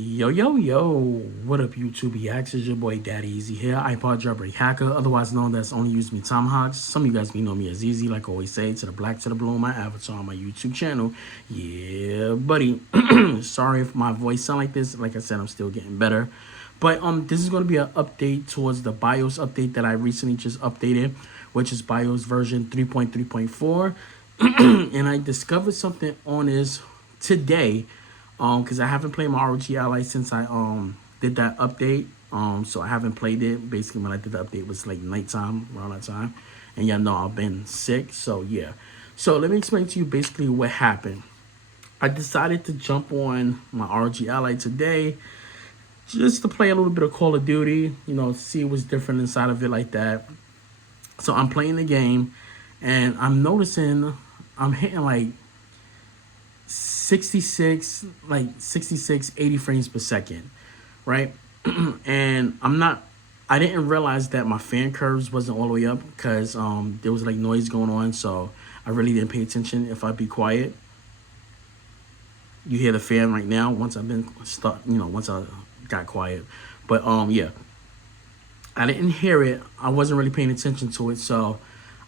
Yo, what up YouTube EX? It's your boy Daddy Easy here, iPod jailbreak hacker, otherwise known as Only Use Me Tomahawks. Some of you guys may know me as Easy, like I always say, to the black to the blue on my avatar on my YouTube channel. Yeah, buddy. Sorry if my voice sound like this. Like I said, I'm still getting better. But this is going to be an update towards the BIOS update that I recently just updated, which is BIOS version 3.3.4. And I discovered something on this today. Because I haven't played my ROG Ally since I did that update. So I haven't played it. Basically, when I did the update, it was like nighttime, around that time. And y'all know I've been sick, so yeah. So let me explain to you basically what happened. I decided to jump on my ROG Ally today just to play a little bit of Call of Duty, you know, see what's different inside of it like that. So I'm playing the game, and I'm noticing I'm hitting like 66, 80 frames per second, right? And I didn't realize that my fan curves wasn't all the way up because there was like noise going on, so I really didn't pay attention. If I be quiet, you hear the fan right now once I've been once I got quiet. But yeah, I didn't hear it. I wasn't really paying attention to it, so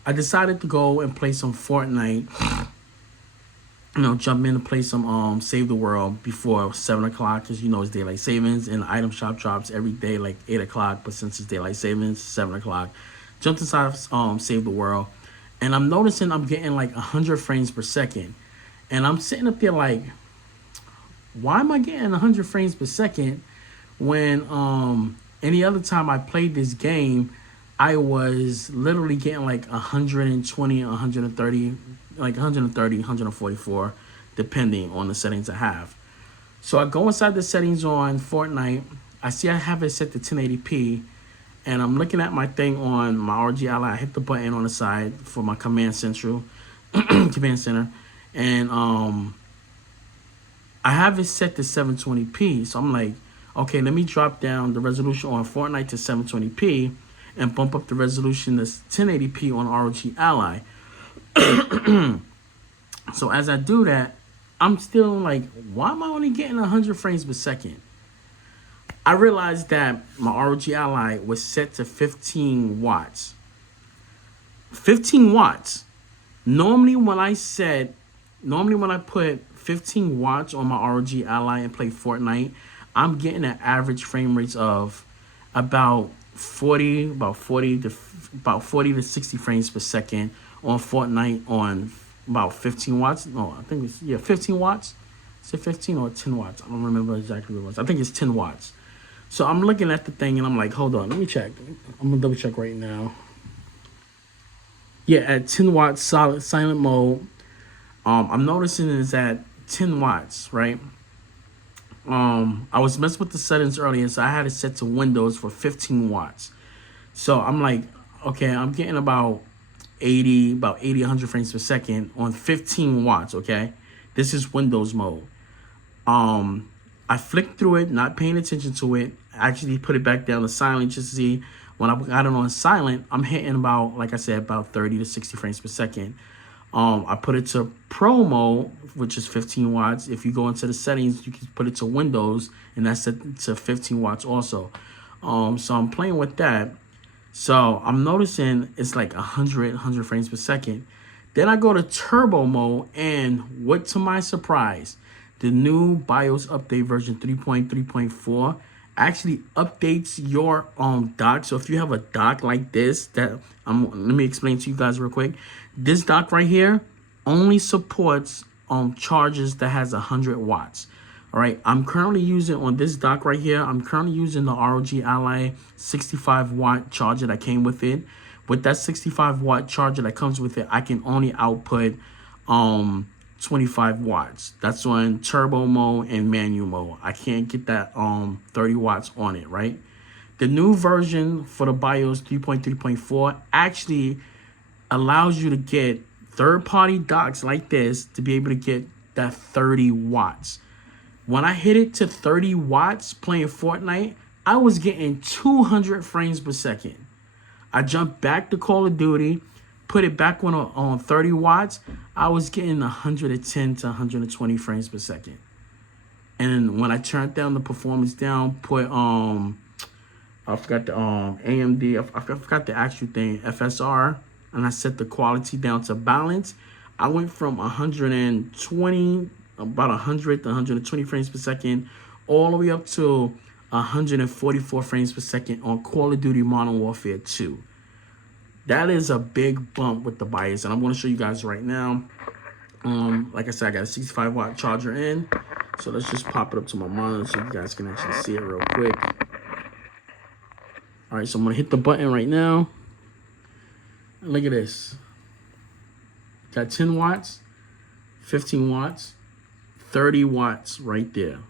I decided to go and play some Fortnite. You know, jump in to play some Save the World before 7 o'clock, because you know it's daylight savings and the item shop drops every day like 8 o'clock, but since it's daylight savings, 7 o'clock. Jumped inside Save the World, and I'm noticing I'm getting like 100 frames per second, and I'm sitting up there like, why am I getting 100 frames per second when any other time I played this game I was literally getting like 120, 130, like 130, 144, depending on the settings I have. So I go inside the settings on Fortnite. I see I have it set to 1080p, and I'm looking at my thing on my ROG Ally. I hit the button on the side for my command center, and I have it set to 720p. So I'm like, okay, let me drop down the resolution on Fortnite to 720p. And bump up the resolution to 1080p on ROG Ally. So as I do that, I'm still like, why am I only getting 100 frames per second? I realized that my ROG Ally was set to 15 watts. 15 watts. Normally when I put 15 watts on my ROG Ally and play Fortnite, I'm getting an average frame rates of about 40 to 60 frames per second on Fortnite on about 15 watts. No, I think it's 15 watts. Is it 15 or 10 watts? I don't remember exactly what it was. I think it's 10 watts. So I'm looking at the thing and I'm like, hold on, let me check. I'm gonna double check right now. Yeah, at 10 watts silent mode, I'm noticing is at 10 watts, right? I was messing with the settings earlier, so I had it set to Windows for 15 watts. So I'm like, okay, I'm getting about 80, 100 frames per second on 15 watts, okay? This is Windows mode. I flicked through it, not paying attention to it. I actually put it back down to silent just to see. When I got it on silent, I'm hitting about, like I said, about 30 to 60 frames per second. I put it to Pro mode, which is 15 watts. If you go into the settings, you can put it to Windows, and that's set to 15 watts also. So I'm playing with that. So I'm noticing it's like 100 frames per second. Then I go to Turbo mode, and what to my surprise, the new BIOS update version 3.3.4 actually updates your dock. So if you have a dock like this, let me explain to you guys real quick. This dock right here only supports chargers that has 100 watts. All right, I'm currently using on this dock right here, I'm currently using the ROG Ally 65 watt charger that came with it. With that 65 watt charger that comes with it, I can only output 25 watts. That's on turbo mode and manual mode. I can't get that 30 watts on it, right? The new version for the BIOS 3.3.4 actually allows you to get third-party docks like this to be able to get that 30 watts. When I hit it to 30 watts playing Fortnite, I was getting 200 frames per second. I jumped back to Call of Duty, put it back on 30 watts. I was getting 110 to 120 frames per second. And when I turned down the performance down, put I forgot the AMD, I forgot the actual thing, FSR, and I set the quality down to balance. I went from 120, about 100 to 120 frames per second, all the way up to 144 frames per second on Call of Duty Modern Warfare 2. That is a big bump with the bias, and I'm going to show you guys right now. Like I said, I got a 65 watt charger in, so let's just pop it up to my monitor so you guys can actually see it real quick. All right, so I'm gonna hit the button right now. And look at this. Got 10 watts, 15 watts, 30 watts right there.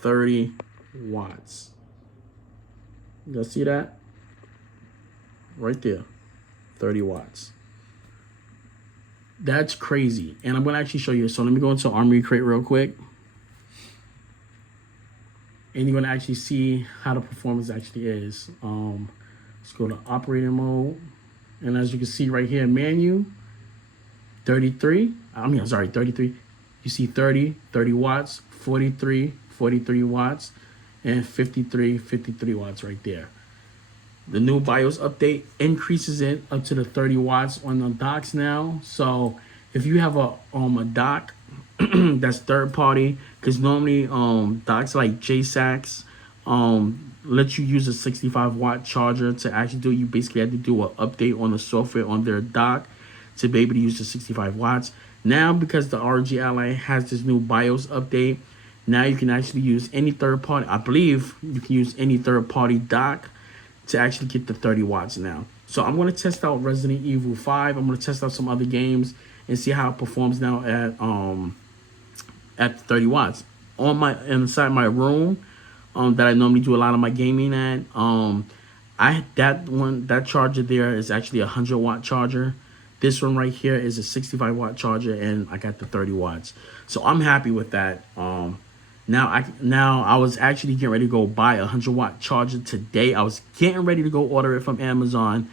30 watts. You guys see that? Right there. 30 watts. That's crazy. And I'm gonna actually show you. So let me go into Armory Crate real quick. And you're gonna actually see how the performance actually is. Let's go to operating mode. And as you can see right here, menu, 33. 33. You see 30 watts, 43 watts, and 53 watts right there. The new BIOS update increases it up to the 30 watts on the docks now. So if you have a dock that's third party, because normally docks like JSAX let you use a 65 watt charger to actually do it. You basically have to do an update on the software on their dock to be able to use the 65 watts. Now, because the ROG Ally has this new BIOS update, now you can actually use any third party. I believe you can use any third party dock to actually get the 30 watts now. So I'm going to test out Resident Evil 5. I'm going to test out some other games and see how it performs now at 30 watts. Inside my room that I normally do a lot of my gaming at, that charger there is actually a 100 watt charger. This one right here is a 65 watt charger, and I got the 30 watts. So I'm happy with that. Now I was actually getting ready to go buy a 100 watt charger today. I was getting ready to go order it from Amazon,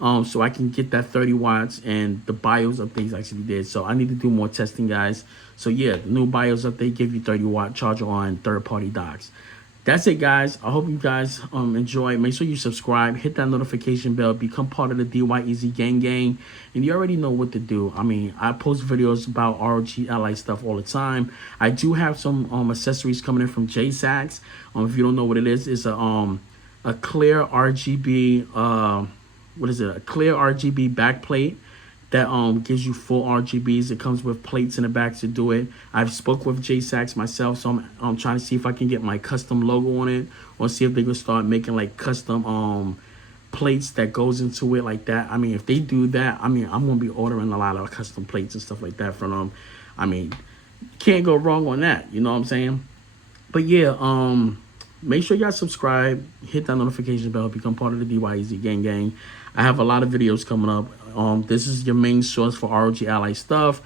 so I can get that 30 watts, and the BIOS updates actually did. So I need to do more testing, guys. So yeah, the new BIOS update give you 30 watt charger on third party docks. That's it, guys. I hope you guys enjoy. Make sure you subscribe, hit that notification bell, become part of the DYEZ gang, and you already know what to do. I mean, I post videos about ROG Ally stuff all the time. I do have some accessories coming in from JSAX. If you don't know what it is, it's a clear RGB a clear RGB backplate that gives you full RGBs. It comes with plates in the back to do it. I've spoke with JSAX myself, so I'm trying to see if I can get my custom logo on it, or see if they can start making like custom plates that goes into it like that. I mean, if they do that, I mean, I'm gonna be ordering a lot of custom plates and stuff like that from them. I mean, can't go wrong on that, you know what I'm saying? But yeah, make sure y'all subscribe, hit that notification bell, become part of the DYEZ gang. I have a lot of videos coming up. This is your main source for ROG Ally stuff.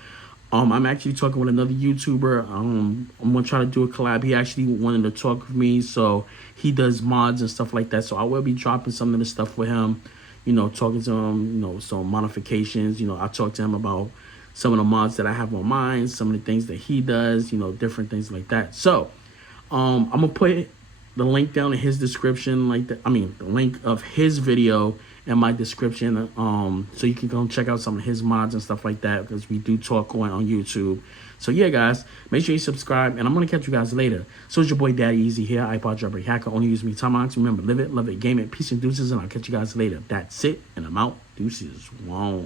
I'm actually talking with another YouTuber. I'm gonna try to do a collab. He actually wanted to talk with me, so he does mods and stuff like that. So I will be dropping some of the stuff with him, you know, talking to him, you know, some modifications. You know, I talked to him about some of the mods that I have on mine, some of the things that he does, you know, different things like that. So I'm gonna put the link down in his description, the link of his video in my description, so you can go check out some of his mods and stuff like that, because we do talk on YouTube. So yeah, guys, make sure you subscribe, and I'm gonna catch you guys later. So it's your boy Daddy Easy here, iPod jailbreak hacker. Only use me timeouts. Remember, live it, love it, game it, peace and deuces, and I'll catch you guys later. That's it, and I'm out. Deuces. Wow.